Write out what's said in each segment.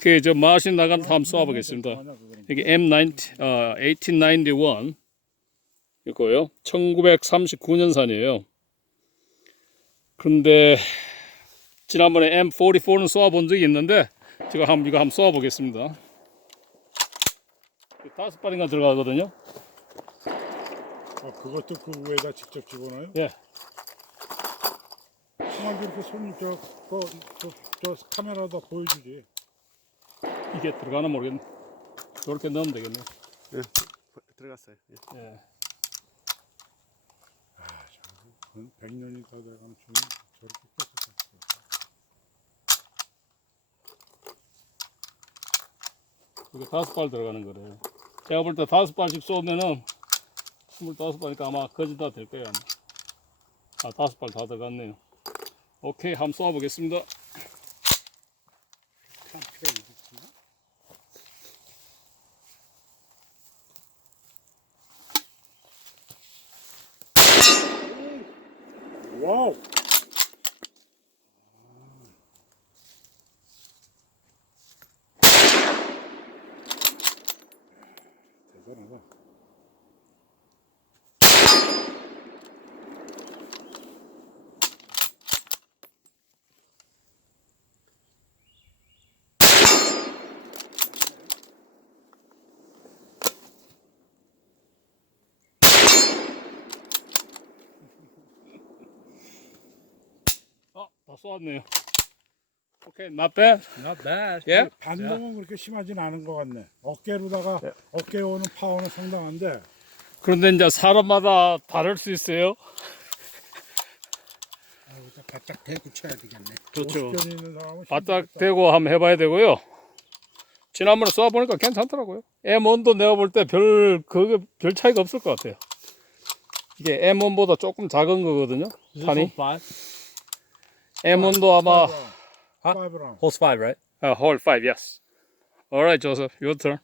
그저 마신 나간 한번 쏴보겠습니다. 이게 M9 어, 1891 이거요. 1939년산이에요. 그런데 지난번에 M44는 쏘아본 적이 있는데 제가 한번 이거 한번 쏘아보겠습니다. 다섯 발인가 들어가거든요. 아, 그것도 그 위에다 직접 집어넣어요? 예. 승환도 이렇게 손이 저, 그, 저, 저 카메라다 보여주지. 이게 들어가나 모르겠네. 이렇게 넣으면 되겠네. 들어갔어요. 예. 예. 그건 100년이 다 돼가면 좀 저렇게 깼었어. 이게 다섯 발 들어가는 거래요. 제가 볼 때 다섯 발씩 쏘면은 스물다섯 발이니까 아마 거의 다될 거예요. 아마. 아 다섯 발 다 들어갔네요. 오케이 한번 쏘아보겠습니다. 참치가 이렇구나. 와 쏘았네요. 오케이, not bad. Not bad. 예? 반동은 그렇게 심하진 않은 것 같네. 어깨로다가 어깨에 오는 파워는 상당한데 그런데 이제 사람마다 다를 수 있어요. 아, 바짝 대고 쳐야 되겠네. 그렇죠. 50견 있는 사람은 바짝 힘들겠다. 대고 한번 해봐야 되고요. 지난번에 쏘아보니까 괜찮더라고요. M1도 내가 볼 때 별, 그게 별 차이가 없을 것 같아요. 이게 M1보다 조금 작은 거거든요. Is 판이. And one Abba. Huh? Five. Holes five, right? Uh, hole five, yes. All right, Joseph, your turn.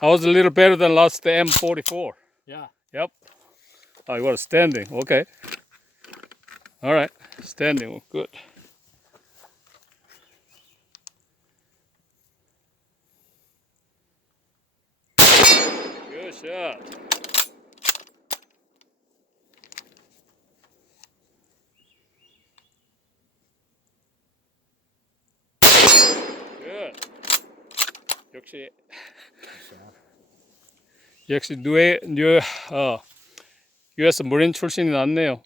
I was a little better than last M44. Yeah. Yep. Oh, you were standing. Okay. All right. Standing. Good. Good shot. 역시 역시 뉴에 뉴 어, US 무린 출신이 낫네요.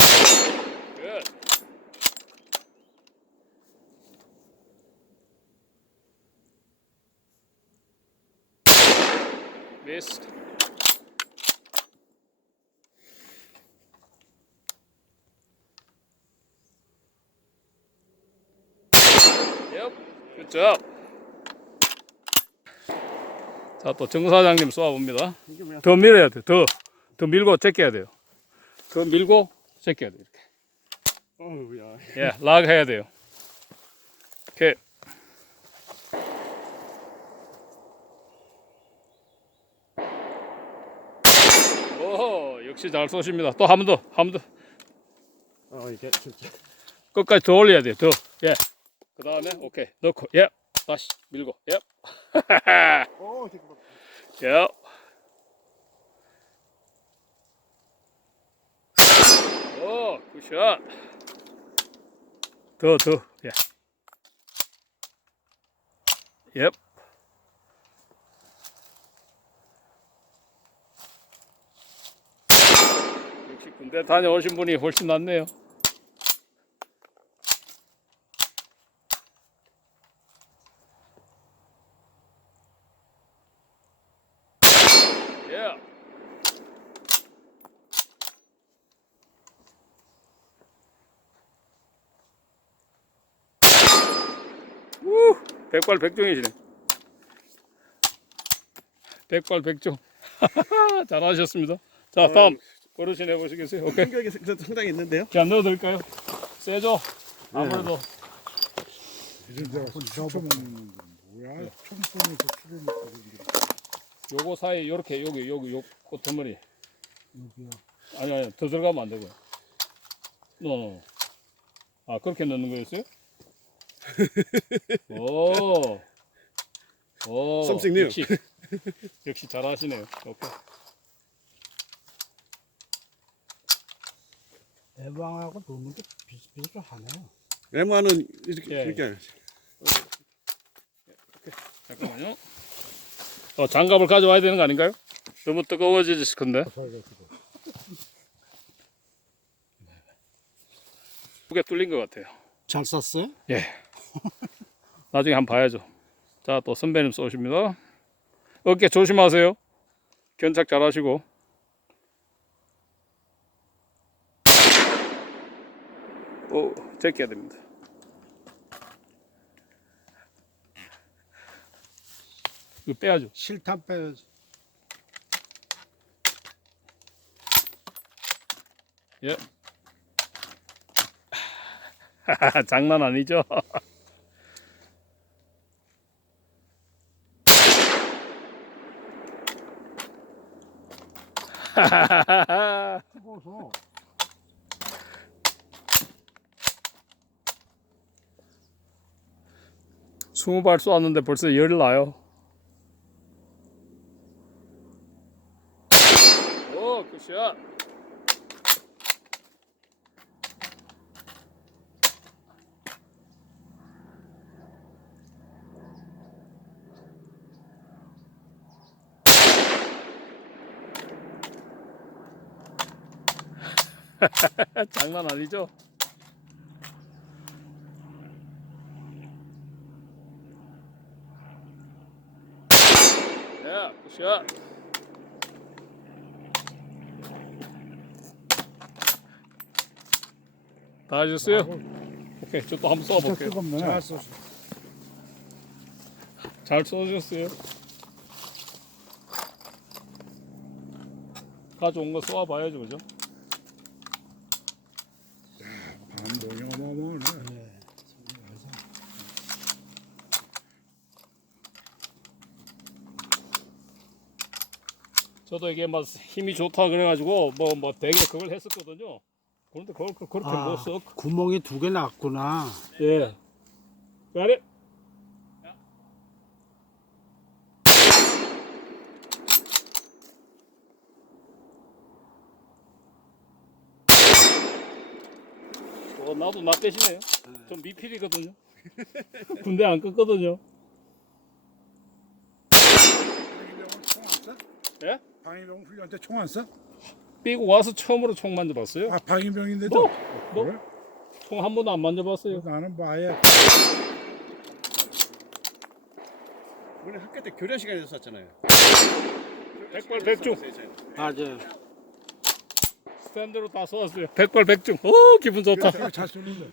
Missed. Yep. Good job. 자, 또 정 사장님 쏘아봅니다. 이게? 더 밀어야 돼. 더, 더 밀고 제껴야 돼요. 더 밀고 제껴야 돼. 이렇게. 예, 락 해야 돼요. 오케이. 오호, 역시 잘 쏘십니다. 또 한 번 더, 한 번 더. Get to 끝까지 더 올려야 돼요. 더. 예. 그 다음에, 오케이. 넣고, 예. 다시 밀고, 예. 예. 오, 굿샷. 더, 더, 예. 예. 역시 군대 다녀오신 분이 훨씬 낫네요. 예. 우, 백발백중이시네. 백발백중. 잘하셨습니다. 자, 다음 어르신 해보시겠어요? 오케이. 충격이 상- 상당히 있는데요. 자, 넣어드릴까요? 세죠? 아무래도 이런 데가 수초 먹는 건 뭐야? 총선에서 수를 먹고 그러는데. 요거 사이 요렇게 여기 여기 요 꽃머리 여기요. 아니 아니 더 들어가면 안 되고요. 노노. 아 그렇게 넣는 거였어요? 오. 오. Something new. 역시, 역시 잘하시네요. 오케이. 애방하고 게 비슷비슷하네요. 레모아는 이렇게 예. 이렇게 잠깐만요. 어, 장갑을 가져와야 되는 거 아닌가요? 너무 뜨거워지실 건데. 두개 뚫린 것 같아요. 잘 썼어요? 예. 나중에 한번 봐야죠. 자, 또 선배님 쏘십니다. 어깨 조심하세요. 견착 잘 하시고. 오, 제껴야 됩니다. 이거 빼야죠. 실탄 빼야지. 예. 장난 아니죠? 뜨거워서 스무 발 쏘았는데 벌써 열 나요. 오, 굿샷. 장난 아니죠? 야, 굿샷. 다 하셨어요? 오케이, 저 또 한번 쏘아볼게요. 잘 썼어. 잘 쏘셨어요? 가져온 거 쏘아봐야죠, 그죠? 반동이 어마어마하네. 네. 저도 이게 막 힘이 좋다 그래가지고 뭐뭐 되게 그걸 했었거든요. 그런데 그걸 그- 그렇게 아, 못 써. 구멍이 두 개 났구나. 예. 가래. 어, 나도 나 대신해요. 좀 미필이거든요. 군대 안 갔거든요. 방위병은 총안 써? 예? 방위병 훈련 때 총 안 써? 삐고 와서 처음으로 총 만져봤어요. 아 방위병인데도? 너? 너? 그래? 총 한 번도 안 만져봤어요. 나는 뭐 아예 우리 학교 때 교련 시간에서 쐈잖아요. 백발 백중. 맞아요. 스탠드로 다 쏘았어요. 백발 백중. 오 기분 좋다. 잘 쏘는데.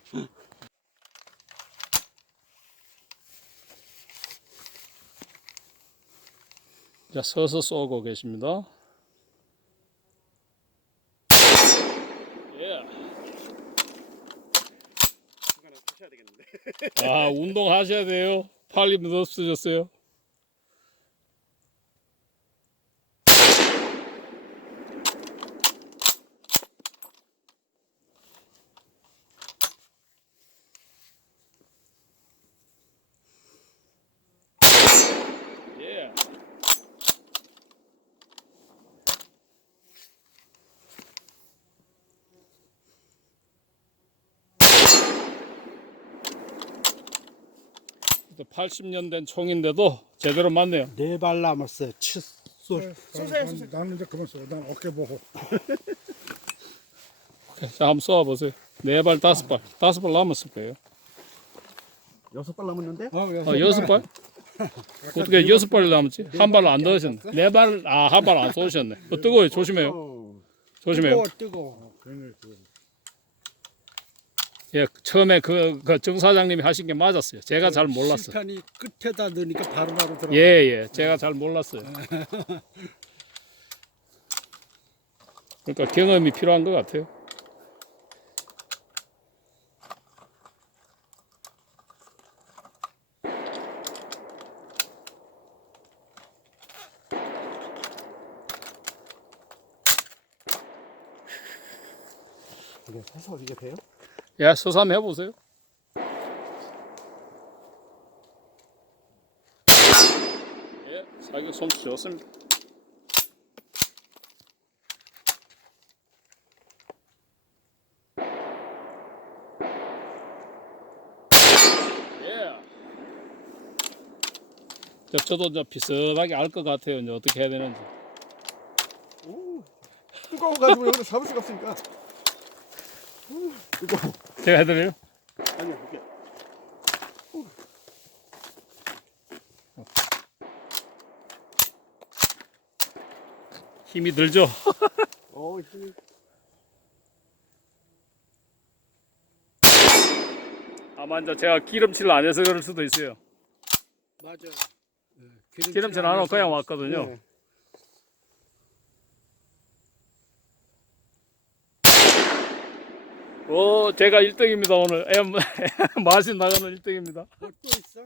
자 서서 쏘고 계십니다. 예. 아 운동하셔야 돼요. 팔이 없어졌어요. 예. 이제 80년 된 총인데도 제대로 맞네요. 네 발 남았어요. 치, 쏘. 쏘세요, 난- 쏘세요. 나는 이제 그만 써. 난 어깨 보호. 자, 한번 쏘아 보세요. 네 발, 다섯 발. 다섯 발 남았을 거예요. 여섯 발 남았는데? 어, 아, 여섯 발? 어떻게 여섯 발 남았지? 한 발을 안 넣으셨네. 네 발, 아, 한 발 안 쏘셨네. 어, 뜨거워요. 조심해요. 어. 조심해요. 뜨거워, 뜨거워. 괜히 그 예, 처음에 그, 그 정 사장님이 하신 게 맞았어요. 제가 잘 몰랐어요. 실탄이 끝에다 넣으니까 바로바로 들어. 예, 예. 제가 잘 몰랐어요. 그러니까 경험이 필요한 것 같아요. 이게 서서 이게 돼요? 예, 수삼 해보세요. 예, 사격 솜씨 좋습니다. 예. 저도 이제 비슷하게 알 것 같아요. 이제 어떻게 해야 되는지. 오, 뜨거운 가슴을 여기서 잡을 수가 없으니까. 제가 해드려요? 아니요, 이게. 힘이 들죠? 어, 힘이. 아마 이제 제가 기름칠을 안 해서 그럴 수도 있어요. 맞아요. 기름칠 안 하고 그냥 왔거든요. 네. 오, 제가 1등입니다, 오늘. M, 맛이 나가는 1등입니다. 또 있어?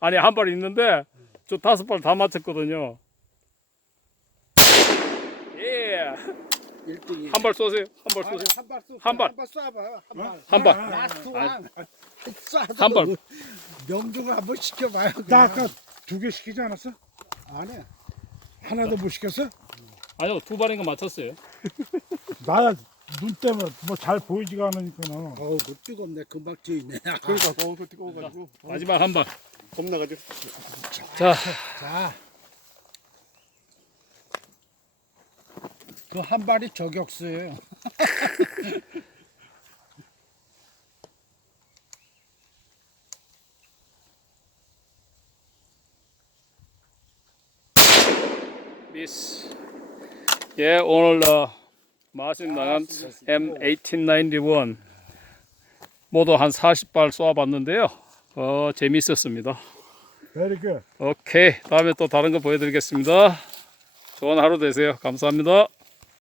아니, 한 발 있는데, 저 다섯 발 다 맞췄거든요. 예. 1등이. 한 발 쏘세요. 한 발 쏘세요. 한발 쏘. 한 발. 한발 쏴봐. 한 발. 한 발. 라스트 왕. 쏴. 한 발. 명중을 한번 시켜봐요. 나. 아까 두 개 시키지 않았어? 안 해. 하나도 못 시켰어? 아니요, 두 발인가 맞췄어요. 나야 눈 때문에 뭐 잘 보이지가 않으니까 어우, 그 뜨겁네. 금방 찌네. 그러니까, 어, 그 뜨거워 가지고. 마지막 한 발. 겁나가지고. 자, 자. 그 한 발이 저격수예요. 미스. 예, 오늘 어, 마신 나간 M1891 모두 한 40발 쏘아봤는데요. 어, 재밌었습니다. 베리 굿 오케이. 다음에 또 다른 거 보여드리겠습니다. 좋은 하루 되세요. 감사합니다.